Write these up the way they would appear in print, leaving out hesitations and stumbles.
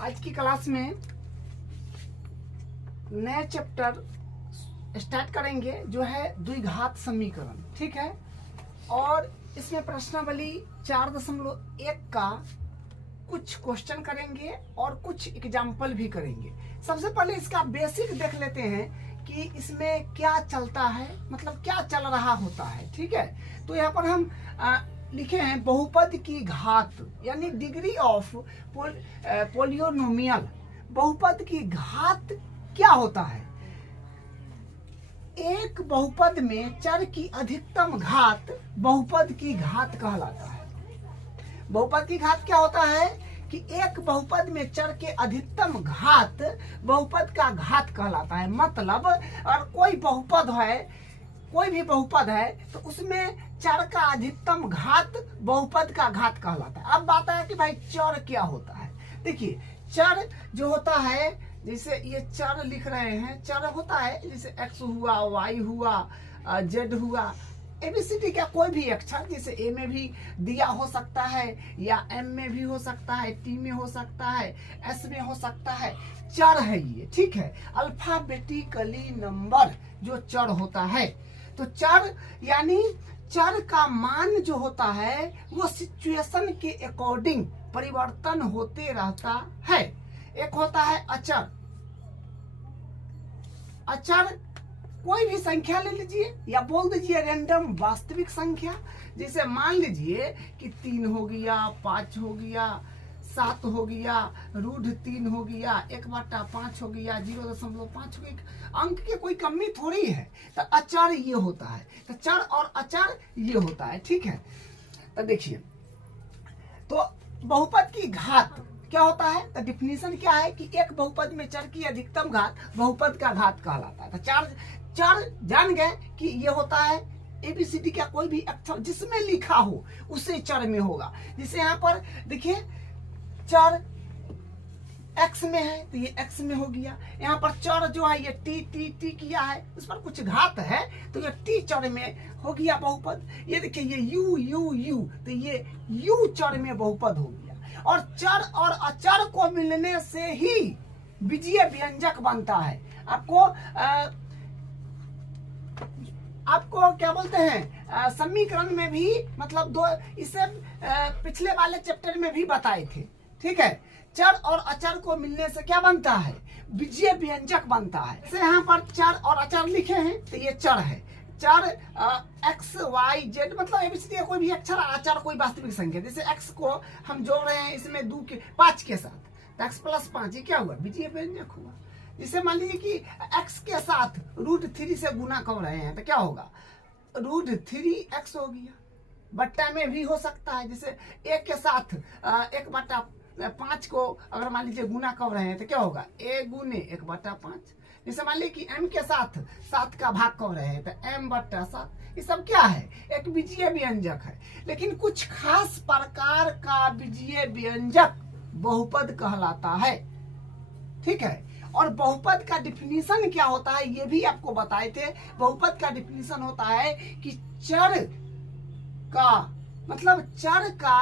आज की क्लास में नया चैप्टर स्टार्ट करेंगे जो है द्विघात समीकरण। ठीक है, और इसमें प्रश्नावली 4.1 का कुछ क्वेश्चन करेंगे और कुछ एग्जाम्पल भी करेंगे। सबसे पहले इसका बेसिक देख लेते हैं कि इसमें क्या चलता है, मतलब क्या चल रहा होता है। ठीक है, तो यहाँ पर हम लिखे हैं बहुपद की घात, यानी डिग्री ऑफ पोलियोनोमियल। बहुपद की घात क्या होता है? एक बहुपद में चर की अधिकतम घात बहुपद की घात कहलाता है। बहुपद की घात क्या होता है कि एक बहुपद में चर के अधिकतम घात बहुपद का घात कहलाता है। मतलब और कोई बहुपद है, कोई भी बहुपद है तो उसमें चर का अधिकतम घात बहुपद का घात कहलाता है। अब बात है कि भाई चर क्या होता है। देखिए, चर जो होता है, जैसे ये चर लिख रहे हैं, चर होता है जैसे x हुआ, y हुआ, z हुआ, ABCD का कोई भी अक्षर, जैसे ए में भी दिया हो सकता है या m में भी हो सकता है, t में हो सकता है, s में हो सकता है, चर है ये। ठीक है, अल्फाबेटिकली नंबर जो चर होता है। तो चर यानी चर का मान जो होता है वो सिचुएशन के अकॉर्डिंग परिवर्तन होते रहता है। एक होता है अचर। अचर कोई भी संख्या ले लीजिए या बोल दीजिए रैंडम वास्तविक संख्या। जैसे मान लीजिए कि 3 हो गया, 5 हो गया, 7 हो गया, √3 हो गया, 1/5 हो गया, 0.5 हो गया। अंक की कोई कमी थोड़ी है। तो अचर ये होता है। तो चर और अचर ये होता है। ठीक है, तो देखिए, तो बहुपद की घात क्या होता है? तो डिफिनीशन क्या है कि एक बहुपद में चर की अधिकतम घात बहुपद का घात कहलाता है। तो चर जान गए कि ये होता है ABCD का कोई भी अक्षर जिसमें लिखा हो उसे चर में होगा। जैसे यहाँ पर देखिए, चर x में है तो ये x में हो गया। यहाँ पर चर जो है ये t किया है, उस पर कुछ घात है तो ये t चर में हो गया बहुपद। ये देखिए, ये u तो ये u चर में बहुपद हो गया। और चर और अचर को मिलने से ही बीजीय व्यंजक बनता है। आपको क्या बोलते हैं, समीकरण में भी, मतलब दो, इसे पिछले वाले चैप्टर में भी बताए थे। ठीक है, चर और अचर को मिलने से क्या बनता है? बीजीय व्यंजक बनता है। जैसे यहाँ पर चर और अचर लिखे हैं तो ये चर है। चर x y z, मतलब ABCD का कोई भी अक्षर, अचर कोई वास्तविक संख्या। जैसे x को हम जोड़ रहे हैं इसमें 5 के साथ, तो x + 5 ये क्या हुआ? बीजीय व्यंजक हुआ। जिसे मान लीजिए कि x के साथ √3 से गुना कर रहे हैं तो क्या होगा? √3x हो गया। बट्टा में भी हो सकता है, जैसे a के साथ 1/5 को अगर मान लीजिए गुना कर रहे हैं तो क्या होगा? a × 1/5। जैसे मान लीजिए कि m के साथ 7 का भाग कर रहे हैं तो m/7। ये सब क्या है? एक बीजीय व्यंजक है। लेकिन कुछ खास प्रकार का बीजीय व्यंजक बहुपद कहलाता है। ठीक है, और बहुपद का डिफिनीशन क्या होता है ये भी आपको बताए थे। बहुपद का डिफिनीशन होता है कि चर का, मतलब चर का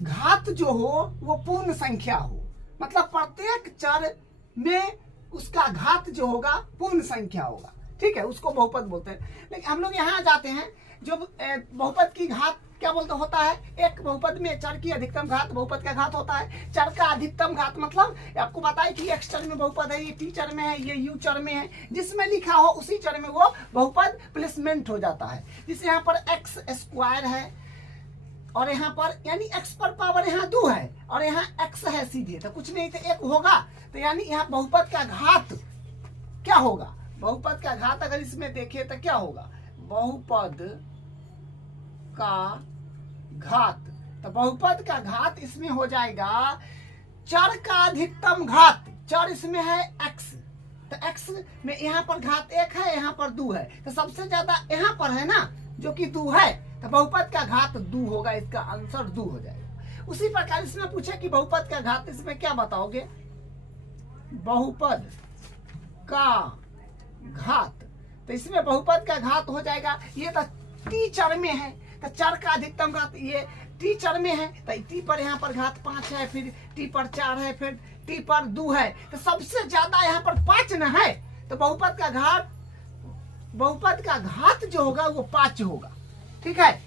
घात जो हो वो पूर्ण संख्या हो। मतलब प्रत्येक चर में उसका घात जो होगा पूर्ण संख्या होगा। ठीक है, उसको बहुपद बोलते हैं। लेकिन हम लोग यहाँ जाते हैं, जो बहुपद की घात क्या बोलते होता है? एक बहुपद में चर की अधिकतम घात बहुपद का घात होता है। चर का अधिकतम घात मतलब आपको बताया कि x चर में बहुपद है, ये t चर में है, ये u चर में है, जिसमें लिखा हो उसी चर में वो बहुपद प्लेसमेंट हो जाता है। जैसे यहाँ पर x² है और यहाँ पर यानी x पर पावर यहाँ 2 है और यहाँ x है सीधे, तो कुछ नहीं तो 1 होगा। तो यानी यहाँ बहुपद का घात क्या होगा? बहुपद का घात अगर इसमें देखें तो क्या होगा? बहुपद का घात। तो बहुपद का घात इसमें हो जाएगा चर का अधिकतम घात। चर इसमें है x, तो x में यहाँ पर घात 1 है, यहाँ पर 2 है, तो सबसे ज्यादा यहाँ पर है ना, जो कि 2 है, तो बहुपद का घात 2 होगा। इसका आंसर 2 हो जाएगा। उसी प्रकार इसमें पूछे कि बहुपद का घात, इसमें क्या बताओगे? बहुपद का घात, तो इसमें बहुपद का घात हो जाएगा, ये तो t चर में है तो चर का अधिकतम घात, ये टी चर में है तो टी पर यहाँ पर घात 5 है, फिर टी पर 4 है, फिर टी पर 2 है, तो सबसे ज्यादा यहाँ पर 5 न है, तो बहुपद का घात जो होगा वो 5 होगा। ठीक है,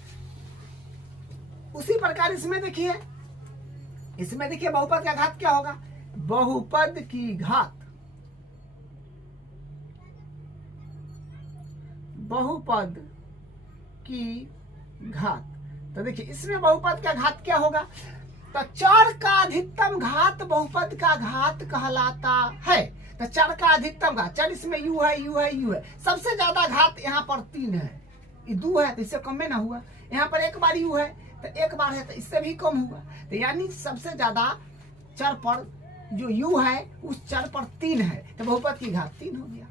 उसी प्रकार इसमें देखिए बहुपद का घात क्या होगा, बहुपद की घात, बहुपद की घात। तो देखिए इसमें बहुपद का घात क्या होगा, तो चर का अधिकतम घात बहुपद का घात कहलाता है। तो चर का अधिकतम घात, चर इसमें u है, सबसे ज्यादा घात यहाँ पर 3 है, ये 2 है तो इससे कम में ना हुआ, यहाँ पर एक बार u है तो एक बार है तो इससे भी कम हुआ, तो यानी सबसे ज्यादा चर पर जो u है उस चर पर 3 है, तो बहुपद की घात 3 हो गया।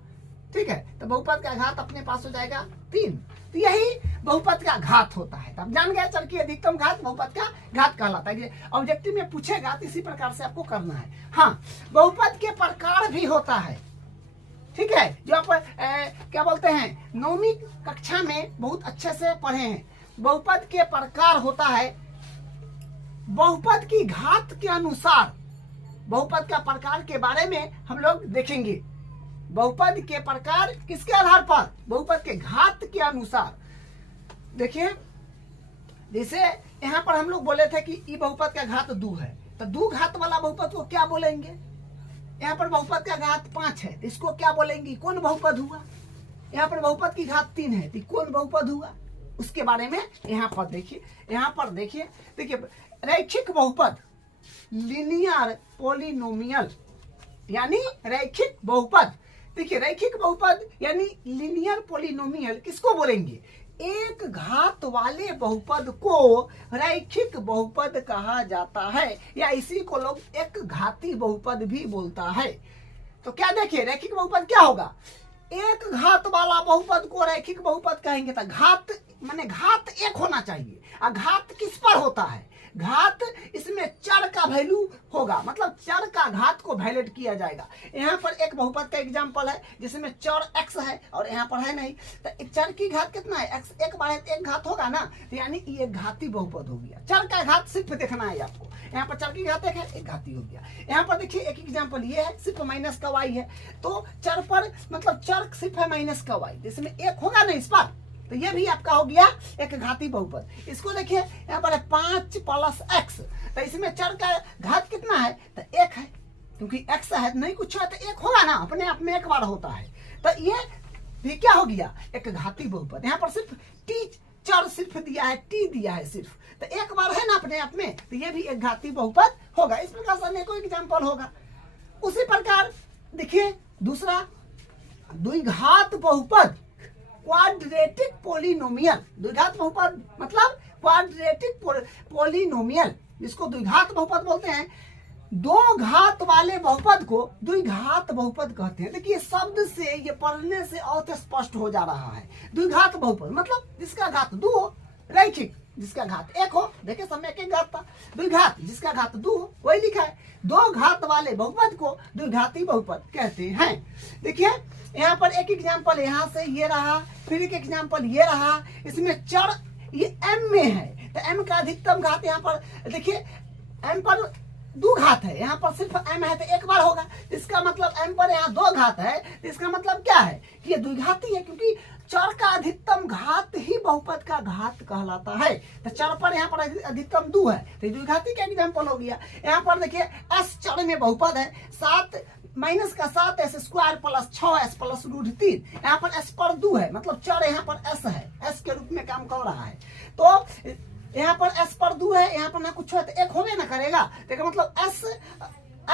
ठीक है, तो बहुपद का घात अपने पास हो जाएगा 3, तो यही बहुपद का घात होता है। तब जान गए चर की अधिकतम घात बहुपद का घात कहलाता है। ऑब्जेक्टिव में पूछेगा तो इसी प्रकार से आपको करना है। हाँ, बहुपद के प्रकार भी होता है। ठीक है, जो आप क्या बोलते हैं 9वीं कक्षा में बहुत अच्छे से पढ़े हैं। बहुपद के प्रकार होता है, बहुपद की घात के अनुसार, बहुपद का प्रकार के बारे में हम लोग देखेंगे। बहुपद के प्रकार किसके आधार पर, बहुपद के घात के अनुसार। देखिए जैसे यहाँ पर हम लोग बोले थे कि ई बहुपद का घात 2 है, तो 2 घात वाला बहुपद को क्या बोलेंगे। यहाँ पर बहुपद का घात 5 है तो इसको क्या बोलेंगे, कौन बहुपद हुआ। यहाँ पर बहुपद की घात 3 है तो कौन बहुपद हुआ, उसके बारे में यहाँ पर देखिए रैखिक बहुपद, लीनियर पॉलिनोमियल, यानी रैखिक बहुपद। देखिए रैखिक बहुपद यानी लीनियर पॉलिनोमियल किसको बोलेंगे, एक घात वाले बहुपद को रैखिक बहुपद कहा जाता है, या इसी को लोग एक घाती बहुपद भी बोलता है। तो क्या देखिए रैखिक बहुपद क्या होगा, एक घात वाला बहुपद को रैखिक बहुपद कहेंगे। तो घात माने घात एक होना चाहिए, और घात किस पर होता है, घात इसमें चर का वैल्यू होगा, मतलब चर का घात को वैलिड किया जाएगा। यहाँ पर एक बहुपद का एग्जांपल है जिसमें चर x है और यहाँ पर है नहीं, तो चर की घात कितना है, x एक बार है तो एक घात होगा ना, तो यानी ये घाती बहुपद हो गया। चर का घात सिर्फ देखना है आपको, यहाँ पर चर की घात एक है, एक घाती हो गया। यहाँ पर देखिए एक एग्जाम्पल ये है, सिर्फ माइनस का y है, तो चर पर मतलब चर सिर्फ है माइनस का y, जिसमें एक होगा ना इस पर, तो ये भी आपका हो गया एक घाती बहुपद। इसको देखिए यहाँ पर 5 + x, तो इसमें चर का घात कितना है, तो 1 है, क्योंकि x है नहीं कुछ है तो 1 होगा ना, अपने आप में एक बार होता है। तो ये भी क्या हो गया, एक घाती बहुपद। यहाँ पर सिर्फ t चर सिर्फ दिया है, t दिया है सिर्फ, तो एक बार है ना अपने आप में, तो ये भी एक घाती बहुपद होगा। इस प्रकार से अनेकों एग्जाम्पल होगा। उसी प्रकार देखिए दूसरा द्विघात बहुपद, क्वाड्रेटिक पॉलिनोमियल। द्विघात बहुपद मतलब क्वाड्रेटिक पॉलिनोमियल, जिसको द्विघात बहुपद बोलते हैं। 2 घात वाले बहुपद को द्विघात बहुपद कहते हैं। देखिए शब्द से ये पढ़ने से और स्पष्ट हो जा रहा है। द्विघात बहुपद मतलब जिसका घात 2 हो, रैखिक जिसका घात 1 हो, देखिए समय एक घात था। द्विघात जिसका घात 2 हो, वही लिखा है। 2 घात वाले बहुपद को द्विघाती बहुपद कहते हैं। देखिए यहाँ पर एक एग्जाम्पल यहाँ से ये रहा, फिर एक एग्जाम्पल ये रहा। इसमें चर ये m में है, तो m का अधिकतम घात यहाँ पर देखिए m पर 2 घात है, यहाँ पर सिर्फ m है तो एक बार होगा। इसका मतलब m पर यहाँ 2 घात है, तो इसका मतलब क्या है कि ये द्विघाती है, क्योंकि चर का अधिकतम घात ही बहुपद का घात कहलाता है। तो चर पर यहाँ पर अधिकतम 2 है, तो द्विघाती का एग्जाम्पल हो गया। यहाँ पर देखिए s चर में बहुपद है, 7 माइनस का 7s² + 6s + √3। यहाँ पर s पर 2 है, मतलब चर यहाँ पर s है, s के रूप में काम कर रहा है। तो यहाँ पर s पर 2 है, यहाँ पर ना कुछ है तो एक होबे ना करेगा, तो मतलब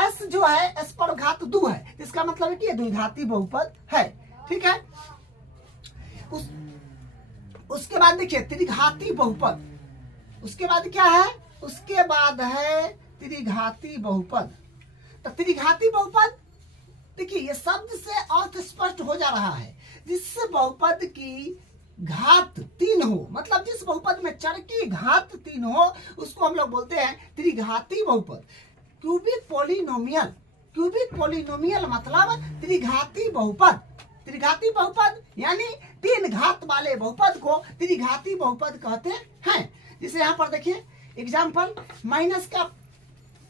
s जो है s पर घात 2 है, इसका मतलब है कि ये द्विघाती बहुपद है। ठीक है, उसके बाद देखिए त्रिघाती बहुपद। उसके बाद क्या है, उसके बाद है त्रिघाती बहुपद। तो त्रिघाती बहुपद देखिए ये शब्द से अर्थ स्पष्ट हो जा रहा है, जिस बहुपद की घात 3 हो, मतलब जिस बहुपद में चर की घात 3 हो, उसको हम लोग बोलते हैं त्रिघाती बहुपद। क्यूबिक पॉलिनोमियल, क्यूबिक पॉलिनोमियल मतलब त्रिघाती बहुपद। त्रिघाती बहुपद यानी 3 घात वाले बहुपद को त्रिघाती बहुपद कहते हैं। जैसे यहाँ पर देखिए एग्जाम्पल, माइनस का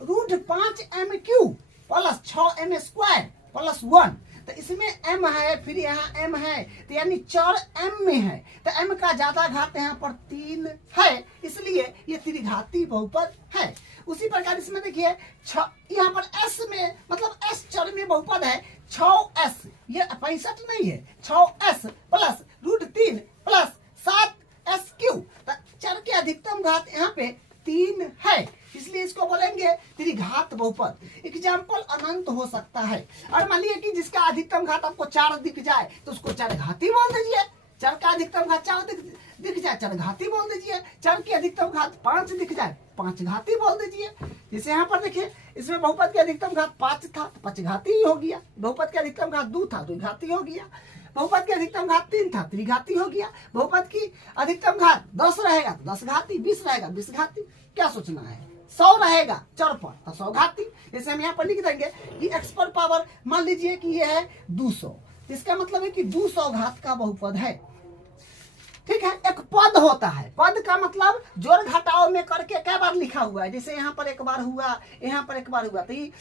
root 5m³ plus 6m² plus 1, तो इसमें m है, फिर यहाँ m है, तो यानी 4m में है, तो m का ज्यादा घात यहाँ पर 3 है, इसलिए ये त्रिघाती बहुपद है। उसी प्रकार इसमें देखिए यहाँ पर s में मतलब s चर में बहुपद है 6s, ये 65 नहीं है, 6s plus root 3 plus 7s³, तो चर के अधिकतम घात यहाँ पे 3 है, इसलिए इसको बोलेंगे त्रिघात बहुपद। एग्जाम्पल अनंत हो सकता है। और मान लीजिए कि जिसका अधिकतम घात आपको 4 दिख जाए तो उसको चरघाती बोल दीजिए। चर का अधिकतम घात 4 दिख जाए चरघाती बोल दीजिए। चर की अधिकतम घात 5 दिख जाए 5 घाती बोल दीजिए। जैसे यहाँ पर देखिए, इसमें बहुपद के अधिकतम घात 5 था तो 5 घाती ही हो गया। बहुपद के अधिकतम घात 2 था 2 घाती हो गया। बहुपद के अधिकतम घात 3 था त्रिघाती हो गया। बहुपद की अधिकतम घात 10 रहेगा तो 10 घाती, 20 रहेगा 20 घाती। क्या सोचना है, 100 रहेगा चर पर तो 100 घाती। जैसे हम यहाँ पर लिख देंगे कि x पर पावर मान लीजिए कि ये है 200, इसका मतलब है कि 200 घात का बहुपद है। ठीक है, एक पद होता है, पद का मतलब जोड़ घटाव में करके कई बार लिखा हुआ है। जैसे यहाँ पर एक बार हुआ, यहाँ पर एक बार हुआ, तो ये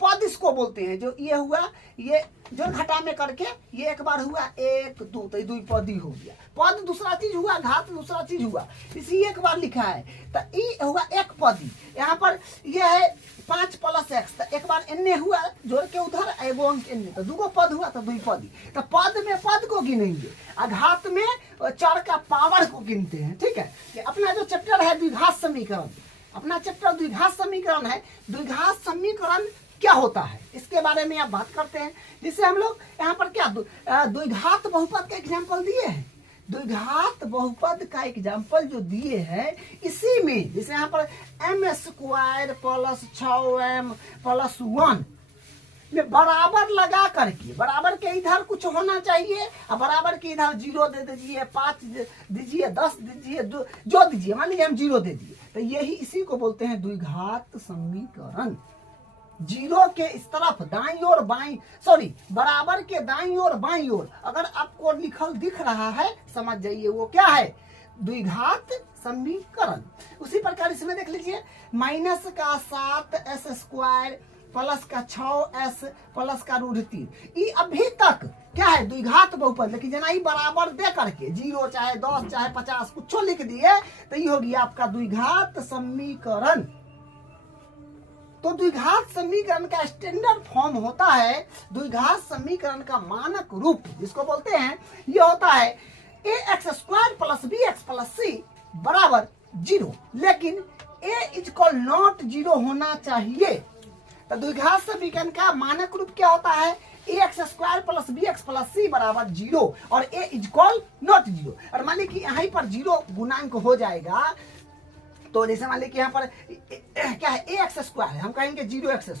पद इसको बोलते हैं। जो ये हुआ, ये जोड़ घटाव में करके ये एक बार हुआ 1 2, तो ये द्विपदी हो गया। पद दूसरा चीज हुआ, घात दूसरा चीज हुआ, इसी एक बार लिखा है तो ई हुआ एक पदी। यहाँ पर ये है 5 + x, तो एक बार एन्ने हुआ जोड़ के उधर, एगो अंक एन्ने, तो दूगो पद हुआ तो द्विपदी। तो पद में पद को गिनेंगे, घात में चर का पावर को गिनते हैं। ठीक है, ये अपना जो चैप्टर है द्विघात समीकरण, अपना चैप्टर द्विघात समीकरण है। द्विघात समीकरण क्या होता है इसके बारे में आप बात करते हैं। जिससे हम लोग यहाँ पर क्या द्विघात बहुपद का एग्जाम्पल दिए हैं। द्विघात बहुपद का एग्जाम्पल जो दिए हैं, इसी में जैसे यहाँ पर m² प्लस 6m प्लस 1 में बराबर लगा करके, बराबर के इधर कुछ होना चाहिए और बराबर के इधर 0 दे दीजिए, 5 दीजिए, 10 दीजिए, जो दीजिए, मान लीजिए हम 0 दे दिए, तो यही इसी को बोलते हैं द्विघात समीकरण। 0 के इस तरफ दाईं ओर बाईं, सॉरी बराबर के दाईं ओर बाईं ओर अगर आपको लिखल दिख रहा है, समझ जाइए वो क्या है, द्विघात समीकरण। उसी प्रकार इसमें देख लीजिए, माइनस का 7s² प्लस का 6s प्लस का रूट 3, ये अभी तक क्या है द्विघात बहुपद। लेकिन जना ही बराबर दे करके 0 चाहे 10 चाहे 50 कुछ लिख दिए तो ये होगी आपका द्विघात समीकरण। तो द्विघात समीकरण का स्टैंडर्ड फॉर्म होता है, द्विघात समीकरण का मानक रूप जिसको बोलते हैं, ये होता है ax² + bx + c बराबर 0, लेकिन a = 0 होना चाहिए। तो द्विघात समीकरण का मानक रूप क्या होता है, ax² + bx + c बराबर 0 और a = 0। और मान लीजिए कि यहाँ पर 0 गुणांक हो जाएगा, तो जैसे मान लीजिए कि यहाँ पर क्या है ax² है, हम कहेंगे 0x²,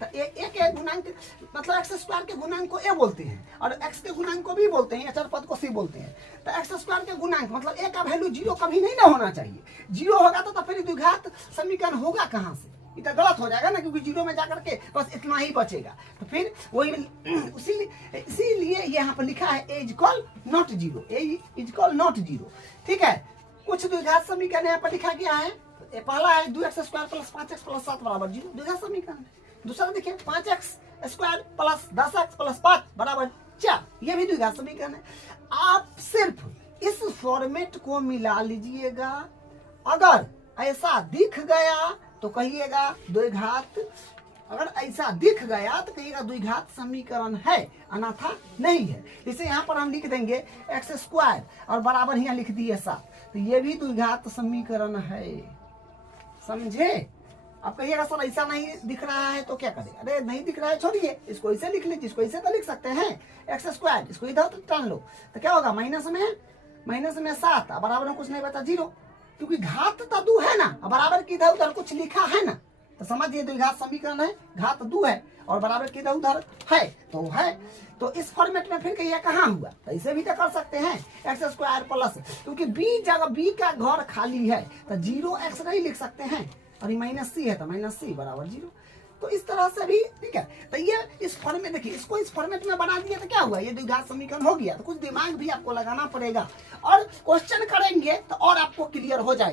तो a के गुणांक मतलब x² के गुणांक को a बोलते हैं और x के गुणांक को b बोलते हैं, अचर पद को c बोलते हैं। तो x² के गुणांक मतलब a का वैल्यू 0 कभी नहीं ना होना चाहिए। 0 होगा तो फिर द्विघात समीकरण होगा कहाँ से, ये तो गलत हो जाएगा ना, क्योंकि 0 में जाकर के बस इतना ही बचेगा। तो फिर वही इसीलिए यहाँ पर लिखा है a = 0, a = 0। ठीक है, कुछ द्विघात समीकरण यहाँ पर लिखा गया है। पहला है 2x² + 5x + 7 बराबर 0, द्विघात समीकरण। दूसरा देखिए 5x² + 10x + 5 बराबर 4, ये भी द्विघात समीकरण है। आप सिर्फ इस फॉर्मेट को मिला लीजिएगा, अगर ऐसा दिख गया तो कहिएगा द्विघात, अगर ऐसा दिख गया तो कहिएगा द्विघात समीकरण है, अन्यथा नहीं है। जैसे यहाँ पर हम लिख देंगे x² और बराबर यहाँ लिख दिए 7, तो ये भी द्विघात समीकरण है, समझे। आप कहिएगा सर ऐसा नहीं दिख रहा है तो क्या करें, अरे नहीं दिख रहा है छोड़िए, इसको ऐसे लिख लीजिए, इसको ऐसे तो लिख सकते हैं x², इसको इधर तो टान लो, तो क्या होगा माइनस में 7 बराबर में कुछ नहीं बचा 0, क्योंकि घात तो 2 है ना, बराबर की इधर उधर कुछ लिखा है ना, तो समझिए द्विघात समीकरण है, घात 2 है और बराबर की इधर उधर है तो है। तो इस फॉर्मेट में फिर कहिए कहाँ हुआ, तो इसे भी तो कर सकते हैं x² प्लस, क्योंकि b जगह b का घर खाली है तो 0x नहीं लिख सकते हैं, और ये -c है तो -c बराबर 0। तो इस तरह से भी ठीक है। तो ये इस फॉर्मेट देखिए, इसको इस फॉर्मेट में बना दिया तो क्या हुआ, ये द्विघात समीकरण हो गया। तो कुछ दिमाग भी आपको लगाना पड़ेगा और क्वेश्चन करेंगे तो और आपको क्लियर हो जाएगा।